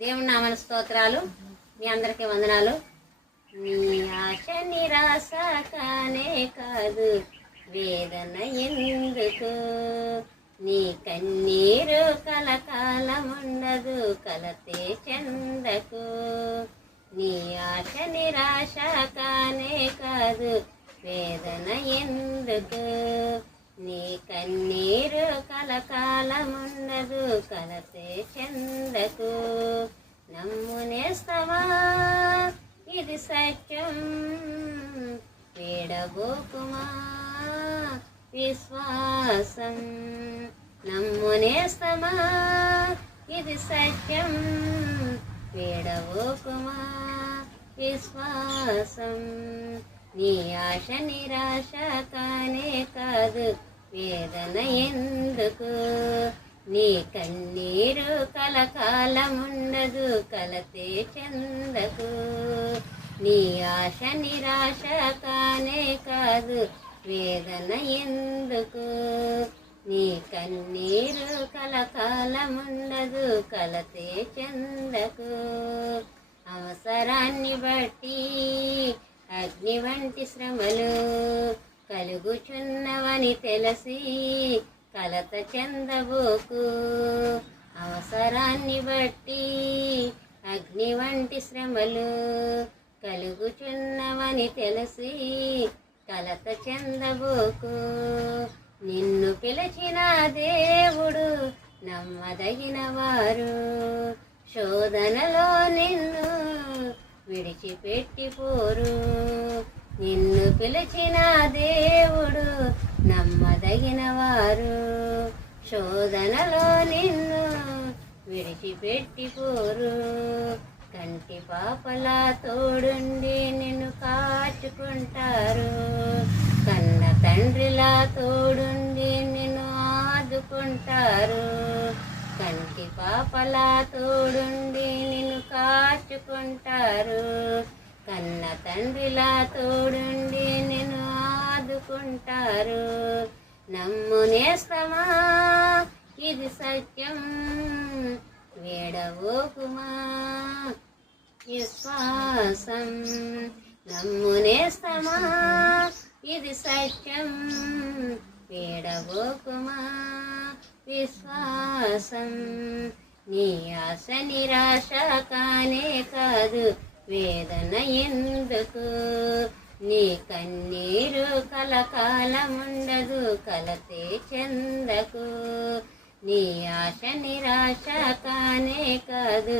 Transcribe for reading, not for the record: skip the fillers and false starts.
దేవుని నామన స్తోత్రాలు. మీ అందరికీ వందనాలు. నీ ఆశ నిరాశ కానే కాదు, వేదన ఎందుకు, నీ కన్నీరు కలకాలముండదు, కలతే చెందకు. నీ ఆశ నిరాశ కానే కాదు, వేదన ఎందుకు, నీ కన్నీరు కలకాలముండదు, కలతే చెందకు. నమ్మునేస్తవా ఇది సత్యం, వీడబోకుమా విశ్వాసం. నమ్మునేస్తమా ఇది సత్యం, వీడబోకుమా విశ్వాసం. నీ ఆశ నిరాశ కానే కాదు, వేదన ఎందుకు, నీ కన్నీరు కలకాలముండదు, కలతే చెందకు. నీ ఆశ నిరాశ కానే కాదు, వేదన ఎందుకు, నీ కన్నీరు కలకాలముండదు, కలతే చెందకు. అవసరాన్ని బట్టి అగ్ని వంటి శ్రమలు కలుగుచున్నవని తెలిసి కలత చెందబోకు. అవసరాన్ని బట్టి అగ్ని వంటి శ్రమలు కలుగుచున్నవని తెలిసి కలత చెందబోకు. నిన్ను పిలిచిన దేవుడు నమ్మదగిన వారు, శోధనలో నిన్ను విడిచిపెట్టిపోరు. నిన్ను పిలిచిన దేవుడు నమ్మదగిన వారు, శోధనలో నిన్ను విడిచిపెట్టిపోరు. కంటి పాపలా తోడుండి నిన్ను కాచుకుంటారు, కన్న తండ్రిలా తోడుండి నిన్ను ఆదుకుంటారు. కంటి పాపలా తోడుండి నిన్ను కాచుకుంటారు, కన్న తండ్రిలా తోడుండి నిన్ను ఆదుకుంటారు. నమ్మునేస్తమా ఇది సత్యం, వీడబోకుమా విశ్వాసం. నమ్మునేస్తమా ఇది సత్యం, వీడబోకుమా విశ్వాసం. నీ ఆశ నిరాశ కానే కాదు, వేదన ఎందుకు, నీ కన్నీరు కలకాలముండదు, కలతే చెందకు. నీ ఆశ నిరాశ కానే కాదు.